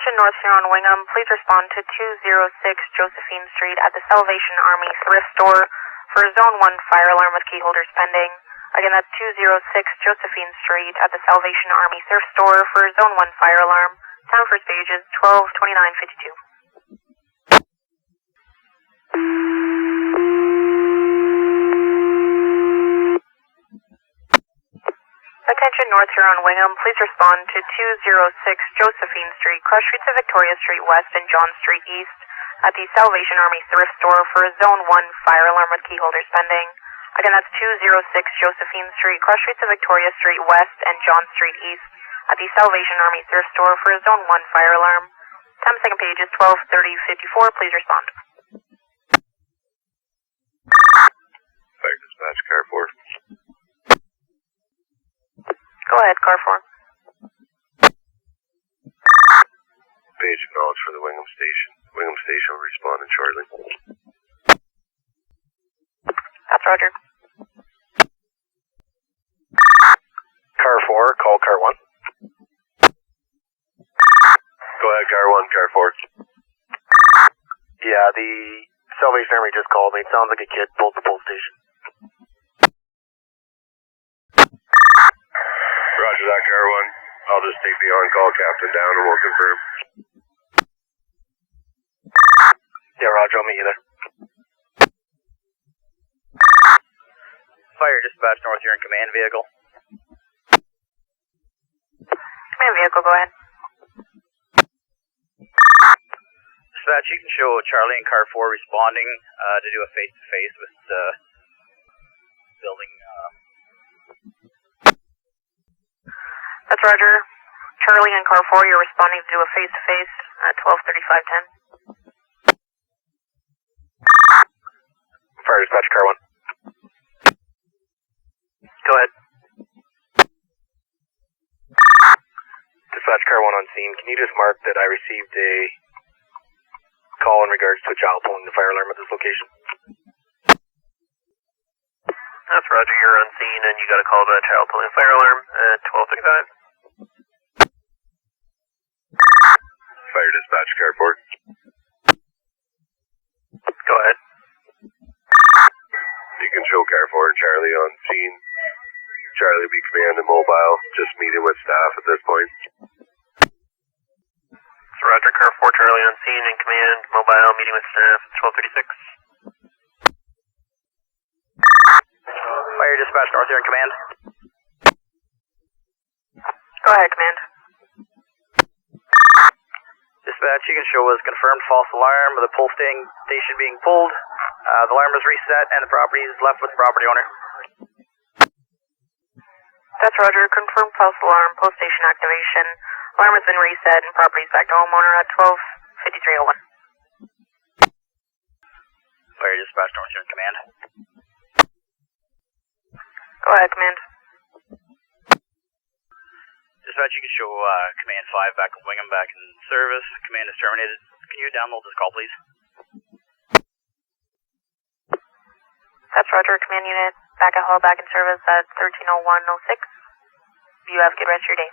Attention North Huron Wingham, please respond to 206 Josephine Street at the Salvation Army Thrift Store for a Zone 1 fire alarm with key holders pending. Again, that's 206 Josephine Street at the Salvation Army Thrift Store for a Zone 1 fire alarm. Time for stage is 12:29:52. Attention North Huron Wingham, please respond to 206 Josephine Street, cross streets of Victoria Street West and John Street East at the Salvation Army Thrift Store for a Zone 1 fire alarm with key holders pending. Again, that's 206 Josephine Street, cross streets of Victoria Street West and John Street East at the Salvation Army Thrift Store for a Zone 1 fire alarm. Time second page is 12:30:54. Please respond. Fire dispatch, car 4. Go ahead, car 4. Page acknowledged for the Wingham Station. Wingham Station will respond shortly. That's Roger. Car 4, call car 1. Go ahead, car 1, car 4. Yeah, the Salvation Army just called me. It sounds like a kid pulled the police station. Roger that, car 1. I'll just take the on-call captain down and we'll confirm. Yeah, Roger, I'll meet you there. Fire dispatch, North Huron command vehicle. Command vehicle, go ahead. Dispatch, you can show Charlie and car 4 responding to do a face-to-face with the building. That's Roger. Charlie and car 4, you're responding to do a face-to-face at 12:35:10. Fire dispatch, car 1. Go ahead. Dispatch, car 1 on scene. Can you just mark that I received a call in regards to a child pulling the fire alarm at this location? That's Roger, you're on scene and you got a call about a child pulling a fire alarm at 12:35. Fire dispatch, car 4. Go ahead. You can show car 4 and Charlie on scene. Charlie will be command and mobile, just meeting with staff at this point. It's Roger, car 4, Charlie on scene and command, mobile, meeting with staff at 12:36. Fire dispatch, North Huron command. Go ahead, command. Dispatch, you can show us confirmed false alarm with the pull station being pulled. The alarm is reset and the property is left with the property owner. That's Roger. Confirmed false alarm, post station activation. Alarm has been reset and property's back to homeowner at 12:53:01. Fire dispatch, North Huron command. Go ahead, command. Dispatch, you can show command 5 back in Wingham, back in service. Command is terminated. Can you download this call, please? That's Roger. Command unit back at Hall, back in service at 13:01:06. You have a good rest of your day.